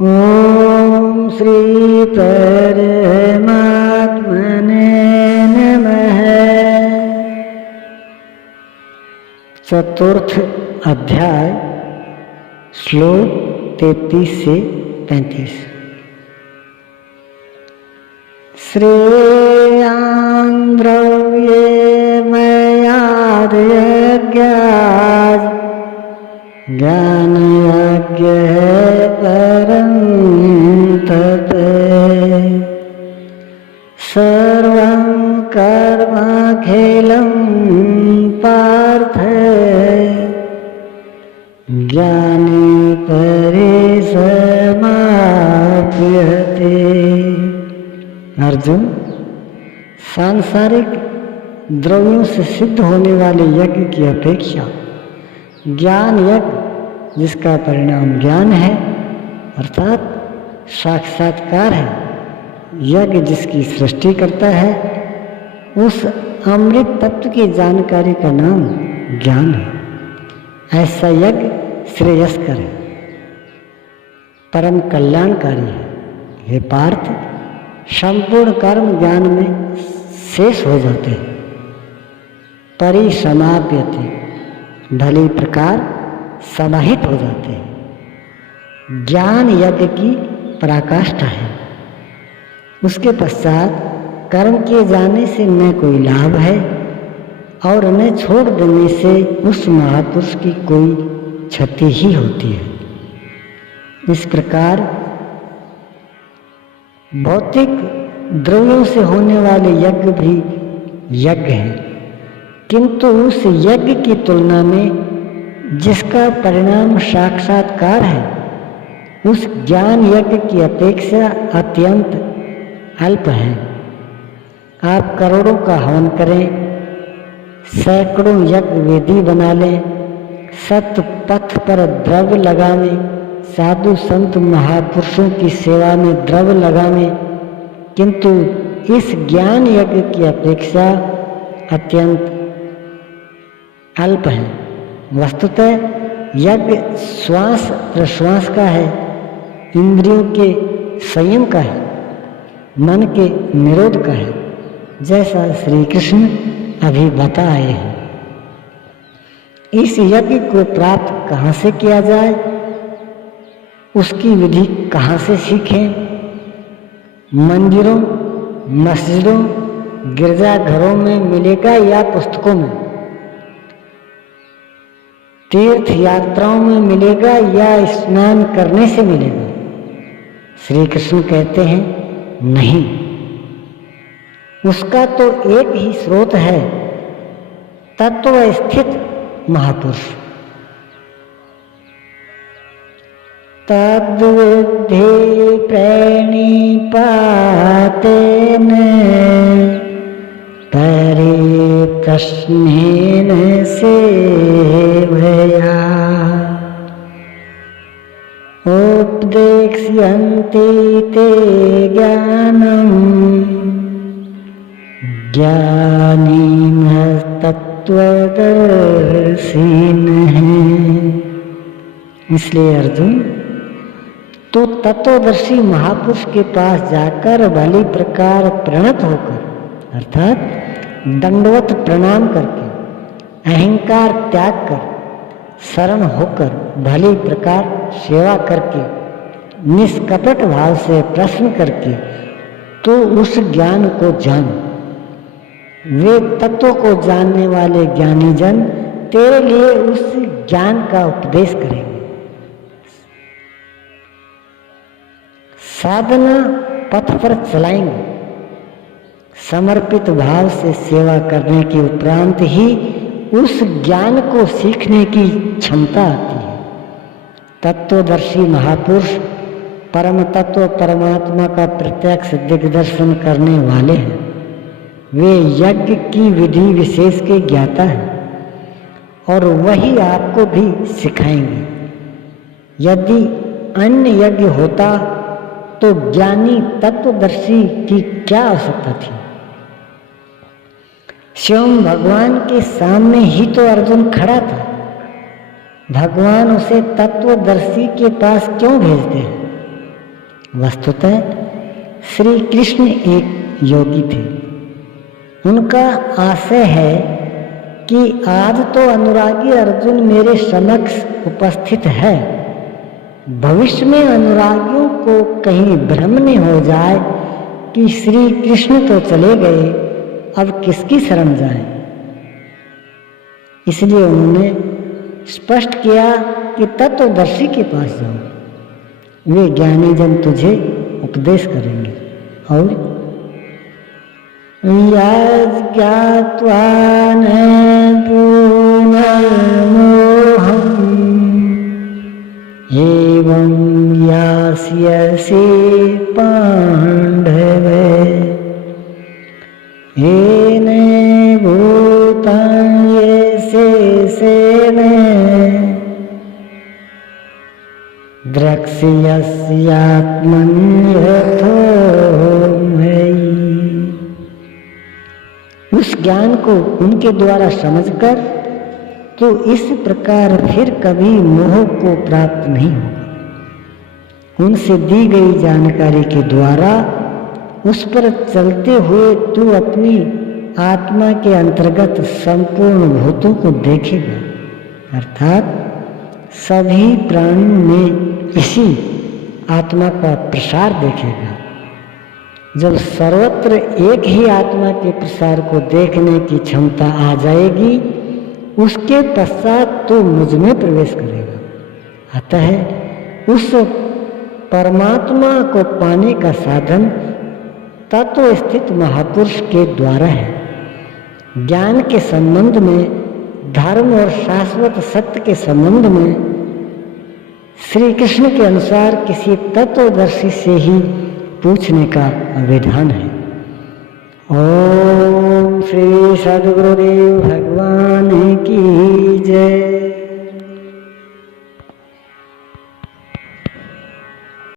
ओम श्री परमात्मने नमः। चतुर्थ अध्याय श्लोक 33 से 35। श्रेयान् द्रव्ये मयाद् यज्ञात् ज्ञानयज्ञः परं तत् सर्वं कर्माखिलं पार्थ ज्ञाने परिसमाप्यते। अर्जुन, सांसारिक द्रव्यों से सिद्ध होने वाले यज्ञ की अपेक्षा ज्ञान यज्ञ, जिसका परिणाम ज्ञान है अर्थात साक्षात्कार है, यज्ञ जिसकी सृष्टि करता है, उस अमृत तत्व की जानकारी का नाम ज्ञान है। ऐसा यज्ञ श्रेयस्कर है, परम कल्याणकारी है। हे पार्थ, संपूर्ण कर्म ज्ञान में शेष हो जाते हैं। परिसमाप्यते, भली प्रकार समाहित हो जाते हैं। ज्ञान यज्ञ की पराकाष्ठा है। उसके पश्चात कर्म किए जाने से न कोई लाभ है और न छोड़ देने से उस महापुरुष की कोई क्षति ही होती है। इस प्रकार भौतिक द्रव्यों से होने वाले यज्ञ भी यज्ञ हैं, किंतु उस यज्ञ की तुलना में जिसका परिणाम साक्षात्कार है, उस ज्ञान यज्ञ की अपेक्षा अत्यंत अल्प है। आप करोड़ों का हवन करें, सैकड़ों यज्ञ वेदी बना लें, सत्य पथ पर द्रव्य लगावें, साधु संत महापुरुषों की सेवा में द्रव्य लगावें, किंतु इस ज्ञान यज्ञ की अपेक्षा अत्यंत अल्प है। वस्तुतः यज्ञ श्वास प्रश्वास का है, इंद्रियों के संयम का है, मन के निरोध का है, जैसा श्री कृष्ण अभी बताए हैं। इस यज्ञ को प्राप्त कहाँ से किया जाए, उसकी विधि कहाँ से सीखें? मंदिरों, मस्जिदों, गिरजाघरों में मिलेगा या पुस्तकों में? तीर्थ यात्राओं में मिलेगा या स्नान करने से मिलेगा? श्री कृष्ण कहते हैं नहीं, उसका तो एक ही स्रोत है, तत्व स्थित महापुरुष। तद्विद्धि प्रणिपातेन परिप्रश्नेन सेवया उपदेक्ष्यन्ति ते ज्ञानम् ज्ञानिनः तत्त्वदर्शिनः। इसलिए अर्जुन, तो तत्वदर्शी महापुरुष के पास जाकर भली प्रकार प्रणत होकर अर्थात दंडवत प्रणाम करके, अहंकार त्याग कर, शरण होकर भली प्रकार सेवा करके, निष्कपट भाव से प्रश्न करके तो उस ज्ञान को जान। वे तत्व को जानने वाले ज्ञानी जन तेरे लिए उस ज्ञान का उपदेश करेंगे। साधना पथ पर चलाएंगे। समर्पित भाव से सेवा करने के उपरांत ही उस ज्ञान को सीखने की क्षमता आती है। तत्वदर्शी महापुरुष परम तत्व परमात्मा का प्रत्यक्ष दिग्दर्शन करने वाले हैं। वे यज्ञ की विधि विशेष के ज्ञाता हैं और वही आपको भी सिखाएंगे। यदि अन्य यज्ञ होता तो ज्ञानी तत्वदर्शी की क्या आवश्यकता थी? स्वयं भगवान के सामने ही तो अर्जुन खड़ा था। भगवान उसे तत्वदर्शी के पास क्यों भेजते हैं? वस्तुतः श्री कृष्ण एक योगी थे। उनका आशय है कि आज तो अनुरागी अर्जुन मेरे समक्ष उपस्थित है, भविष्य में अनुरागियों को कहीं भ्रम नहीं हो जाए कि श्री कृष्ण तो चले गए, अब किसकी शरण जाए। इसलिए उन्होंने स्पष्ट किया कि तत्वदर्शी के पास जाओ, वे ज्ञानी जन तुझे उपदेश करेंगे। और ज्ञात्वा न पुनर्मोहम् एवं यास्यसि पाण्डव येन भूतानि शेषेण द्रक्ष्यस्यात्मन्यथो मयि। उस ज्ञान को उनके द्वारा समझकर तो इस प्रकार फिर कभी मोह को प्राप्त नहीं होगा। उनसे दी गई जानकारी के द्वारा उस पर चलते हुए तू अपनी आत्मा के अंतर्गत संपूर्ण भूतों को देखेगा, अर्थात सभी प्राणियों में इसी आत्मा का प्रसार देखेगा। जब सर्वत्र एक ही आत्मा के प्रसार को देखने की क्षमता आ जाएगी, उसके पश्चात तो मुझ में प्रवेश करेगा। अतः उस परमात्मा को पाने का साधन तत्व स्थित महापुरुष के द्वारा है। ज्ञान के संबंध में, धर्म और शाश्वत सत्य के संबंध में श्री कृष्ण के अनुसार किसी तत्वदर्शी से ही पूछने का विधान है। ओम श्री सद्गुरुदेव भगवान की जय।